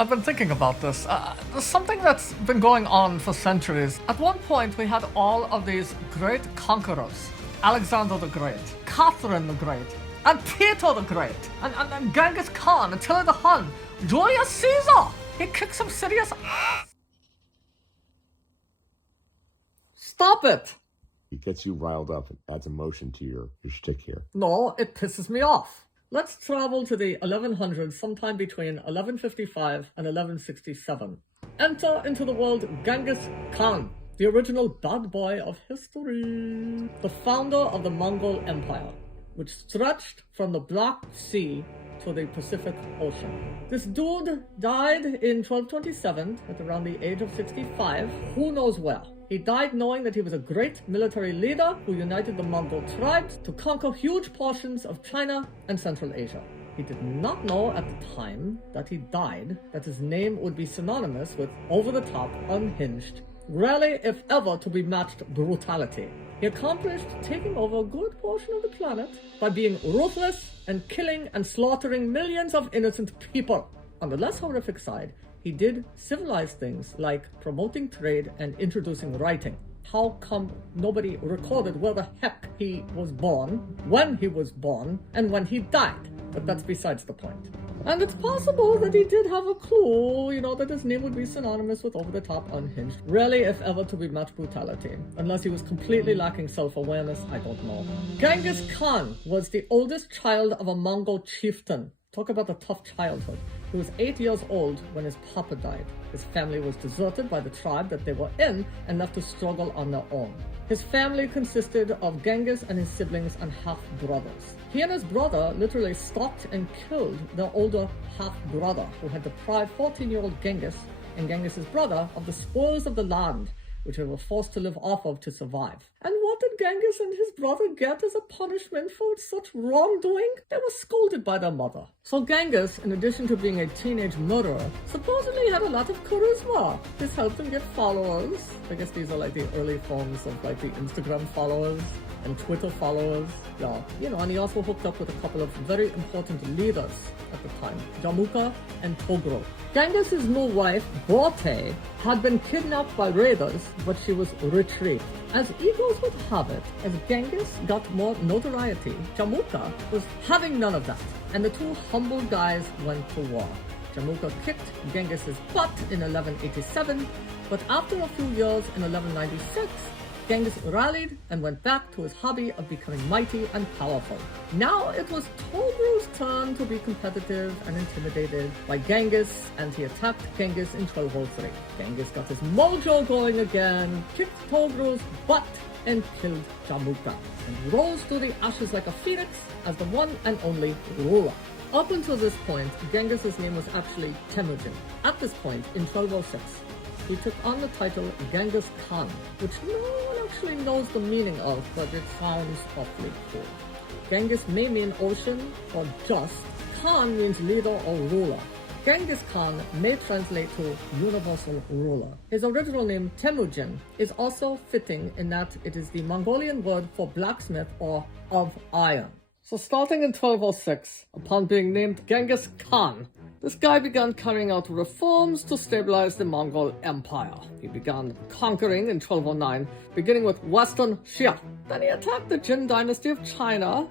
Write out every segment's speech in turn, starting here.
I've been thinking about this. There's something that's been going on for centuries. At one point, we had all of these great conquerors. Alexander the Great, Catherine the Great, and Peter the Great, and Genghis Khan, Attila the Hun, Julius Caesar. He kicked some serious ass. Stop it! It gets you riled up and adds emotion to your shtick here. No, it pisses me off. Let's travel to the 1100s, sometime between 1155 and 1167. Enter into the world Genghis Khan, the original bad boy of history. The founder of the Mongol Empire, which stretched from the Black Sea to the Pacific Ocean. This dude died in 1227 at around the age of 65. Who knows where? He died knowing that he was a great military leader who united the Mongol tribes to conquer huge portions of China and Central Asia. He did not know at the time that he died that his name would be synonymous with over-the-top, unhinged, rarely if ever to be matched brutality. He accomplished taking over a good portion of the planet by being ruthless and killing and slaughtering millions of innocent people. On the less horrific side, he did civilized things like promoting trade and introducing writing. How come nobody recorded where the heck he was born, when he was born, and when he died? But that's besides the point. And it's possible that he did have a clue, that his name would be synonymous with over-the-top, unhinged, rarely if ever to be matched brutality. Unless he was completely lacking self-awareness, I don't know. Genghis Khan was the oldest child of a Mongol chieftain. Talk about a tough childhood. He was 8 years old when his papa died. His family was deserted by the tribe that they were in and left to struggle on their own. His family consisted of Genghis and his siblings and half-brothers. He and his brother literally stalked and killed their older half-brother, who had deprived 14-year-old Genghis and Genghis's brother of the spoils of the land, which they were forced to live off of to survive. And what did Genghis and his brother get as a punishment for such wrongdoing? They were scolded by their mother. So Genghis, in addition to being a teenage murderer, supposedly had a lot of charisma. This helped him get followers. I guess these are like the early forms of like the Instagram followers and Twitter followers. Yeah, and he also hooked up with a couple of very important leaders at the time, Jamukah and Toghrul. Genghis' new wife, Borte, had been kidnapped by raiders, but she was retrieved. As eagles would have it, as Genghis got more notoriety, Jamukah was having none of that, and the two humble guys went to war. Jamukah kicked Genghis' butt in 1187, but after a few years in 1196, Genghis rallied and went back to his hobby of becoming mighty and powerful. Now it was Toghrul's turn to be competitive and intimidated by Genghis, and he attacked Genghis in 1203. Genghis got his mojo going again, kicked Toghrul's butt, and killed Jamukah, and rose to the ashes like a phoenix as the one and only ruler. Up until this point, Genghis' name was actually Temujin. At this point, in 1206, he took on the title Genghis Khan, which no one actually knows the meaning of, but it sounds awfully cool. Genghis may mean ocean or just. Khan means leader or ruler. Genghis Khan may translate to universal ruler. His original name, Temujin, is also fitting in that it is the Mongolian word for blacksmith or of iron. So starting in 1206, upon being named Genghis Khan, this guy began carrying out reforms to stabilize the Mongol Empire. He began conquering in 1209, beginning with Western Xia. Then he attacked the Jin dynasty of China.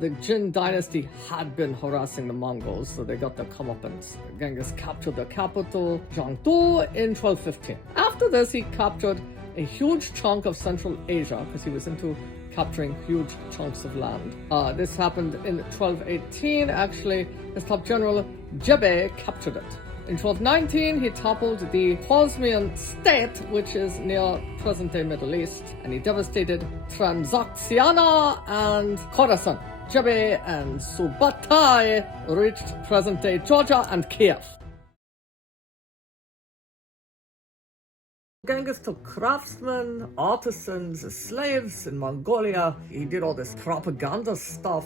The Jin dynasty had been harassing the Mongols, so they got their comeuppance. Genghis captured the capital, Jiangdu, in 1215. After this, he captured a huge chunk of Central Asia, because he was into capturing huge chunks of land. This happened in 1218. Actually, his top general, Jebe, captured it. In 1219, he toppled the Khwarezmian state, which is near present-day Middle East, and he devastated Transoxiana and Khorasan. Jebe and Subutai reached present-day Georgia and Kiev. Genghis took craftsmen, artisans, slaves in Mongolia. He did all this propaganda stuff,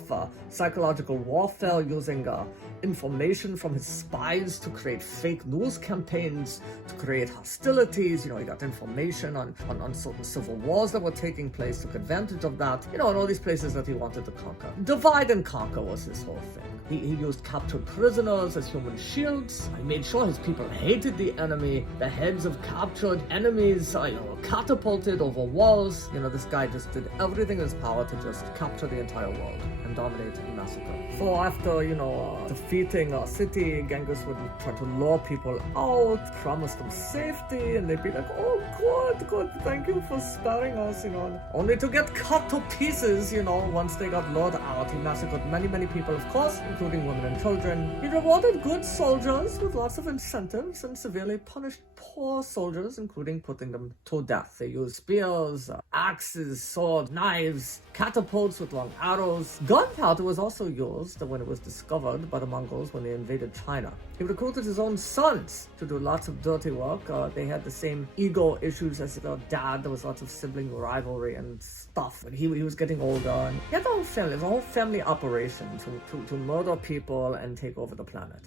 psychological warfare using information from his spies to create fake news campaigns, to create hostilities. He got information on certain civil wars that were taking place, took advantage of that, in all these places that he wanted to conquer. Divide and conquer was his whole thing. He used captured prisoners as human shields. He made sure his people hated the enemy. The heads of captured enemies, catapulted over walls. This guy just did everything in his power to just capture the entire world and dominate and massacre. So after, defeating a city, Genghis would try to lure people out, promise them safety, and they'd be like, oh, good, thank you for sparing us, only to get cut to pieces, once they got lured out. He massacred many people, of course, including women and children. He rewarded good soldiers with lots of incentives and severely punished poor soldiers, including putting them to death. They used spears, axes, swords, knives, catapults with long arrows. Gunpowder was also used when it was discovered by the Mongols when they invaded China. He recruited his own sons to do lots of dirty work. They had the same ego issues as their dad. There was lots of sibling rivalry and stuff. But he was getting older, and he had a whole family. It was a whole family operation to murder people and take over the planet.